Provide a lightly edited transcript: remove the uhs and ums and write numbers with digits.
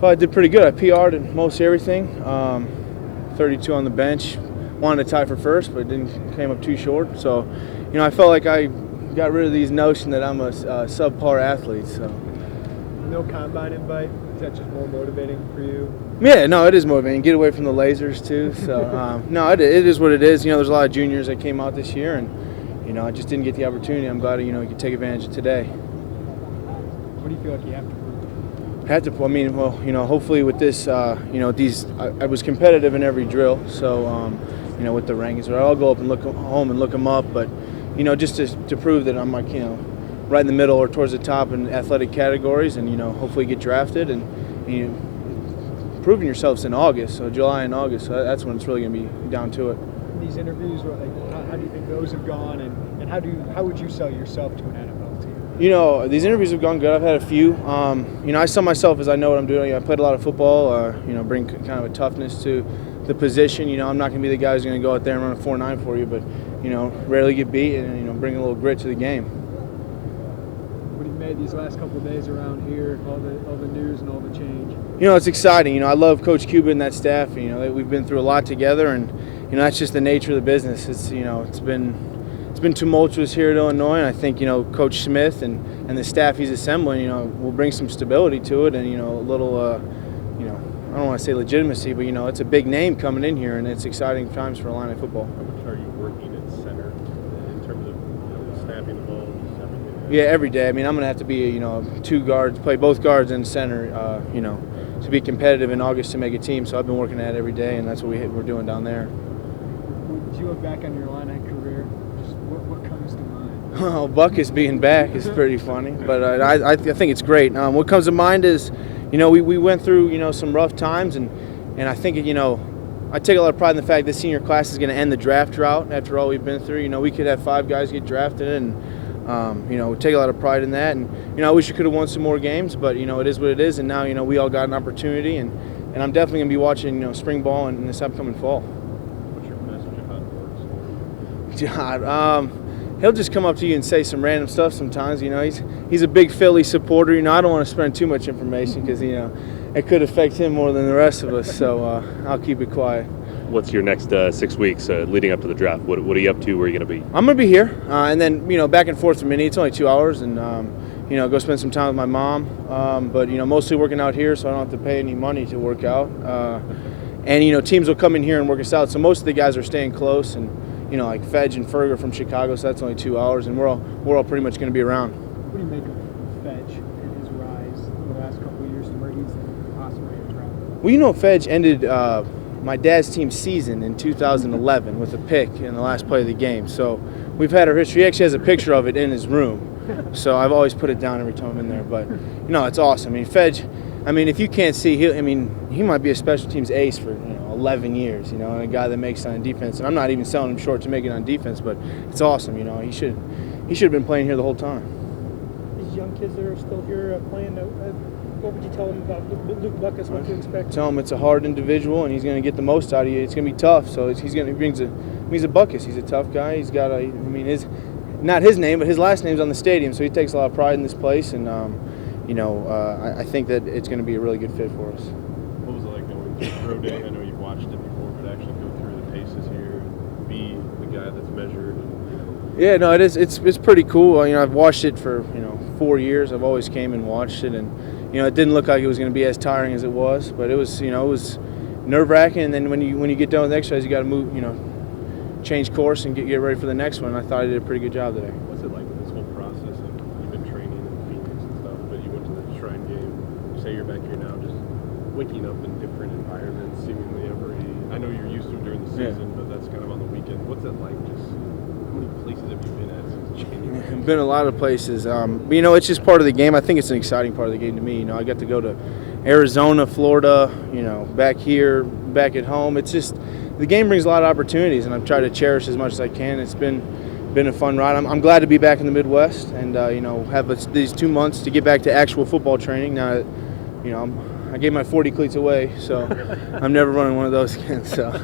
Well, I did pretty good. I PR'd in most everything. 32 on the bench. Wanted to tie for first, but didn't came up too short. So, I felt like I got rid of these notion that I'm a subpar athlete. So. No combine invite? Is that just more motivating for you? Yeah, no, it is motivating. Get away from the lasers too. So, no, it is what it is. There's a lot of juniors that came out this year, and I just didn't get the opportunity. I'm glad we could take advantage of today. What do you feel like you have to prove? Hopefully with this, I was competitive in every drill. So, with the rankings, I'll go up and look home and look them up. But, just to prove that I'm right in the middle or towards the top in athletic categories, and hopefully get drafted, and proving yourselves in August, so July and August. So that's when it's really going to be down to it. These interviews, how do you think those have gone, and how would you sell yourself to an NFL team? These interviews have gone good. I've had a few. I sell myself as I know what I'm doing. I played a lot of football. Bring kind of a toughness to the position. I'm not going to be the guy who's going to go out there and run a 4.9 for you, but rarely get beat, and bring a little grit to the game. What have you made these last couple of days around here? All the news and all the change. It's exciting. I love Coach Cuba and that staff. We've been through a lot together, and that's just the nature of the business. It's it's been tumultuous here at Illinois, and I think Coach Smith and the staff he's assembling will bring some stability to it, and a little I don't want to say legitimacy, but it's a big name coming in here, and it's exciting times for Illini football. How much are you working at center in terms of snapping the ball and everything? Yeah, every day. I'm going to have to be two guards, play both guards in center, to be competitive in August to make a team. So I've been working at it every day, and that's what we're doing down there. As you look back on your Illini career, just what comes to mind? Oh, Buckus being back is pretty funny, but I think it's great. What comes to mind is, we went through some rough times, and I think I take a lot of pride in the fact this senior class is going to end the draft drought after all we've been through. We could have 5 guys get drafted, and we take a lot of pride in that. And I wish we could have won some more games, but it is what it is. And now we all got an opportunity, and I'm definitely going to be watching spring ball in this upcoming fall. What's your message of how it works? God, he'll just come up to you and say some random stuff sometimes. He's a big Philly supporter. I don't want to spread too much information because it could affect him more than the rest of us. So I'll keep it quiet. What's your next 6 weeks leading up to the draft? What are you up to? Where are you going to be? I'm going to be here, and then back and forth from Minnie. It's only 2 hours, and go spend some time with my mom. But mostly working out here, so I don't have to pay any money to work out. And teams will come in here and work us out. So most of the guys are staying close, and like Fedge and Ferg are from Chicago, so that's only 2 hours, and we're all pretty much going to be around. What do you make of Fedge and his rise in the last couple of years to where he's possibly a travel? Well, Fedge ended my dad's team season in 2011 with a pick in the last play of the game. So we've had our history. He actually has a picture of it in his room. So I've always put it down every time I'm in there. But, it's awesome. Fedge, if you can't see, he might be a special teams ace for 11 years, and a guy that makes it on defense. And I'm not even selling him short to make it on defense, but it's awesome. He should have been playing here the whole time. These young kids that are still here playing, what would you tell them about Luke Buckus, what to expect? Tell him it's a hard individual, and he's going to get the most out of you. It's going to be tough. So he's a Buckus. He's a tough guy. He's got not his name, but his last name's on the stadium, so he takes a lot of pride in this place. And I think that it's going to be a really good fit for us. What was it like going to pro day? I know you've watched it before, but actually go through the paces here, be the guy that's measured. Yeah, no, it is. It's pretty cool. I've watched it for 4 years. I've always came and watched it, and it didn't look like it was going to be as tiring as it was, but it was it was nerve-wracking. And then when you get done with the exercise, you got to move, change course and get ready for the next one. I thought I did a pretty good job today. What's it like with this whole process? You've been training in Phoenix and stuff, but you went to the Shrine game. Say you're back here now, just waking up in different environments, seemingly every. I know you're used to it during the season, but that's kind of on the weekend. What's it like? Just how many places have you been at since January? I've been a lot of places. But it's just part of the game. I think it's an exciting part of the game to me. I got to go to Arizona, Florida, back here, back at home. It's just the game brings a lot of opportunities, and I've tried to cherish as much as I can. It's been a fun ride. I'm glad to be back in the Midwest and have these 2 months to get back to actual football training. Now that I gave my 40 cleats away, so I'm never running one of those again. So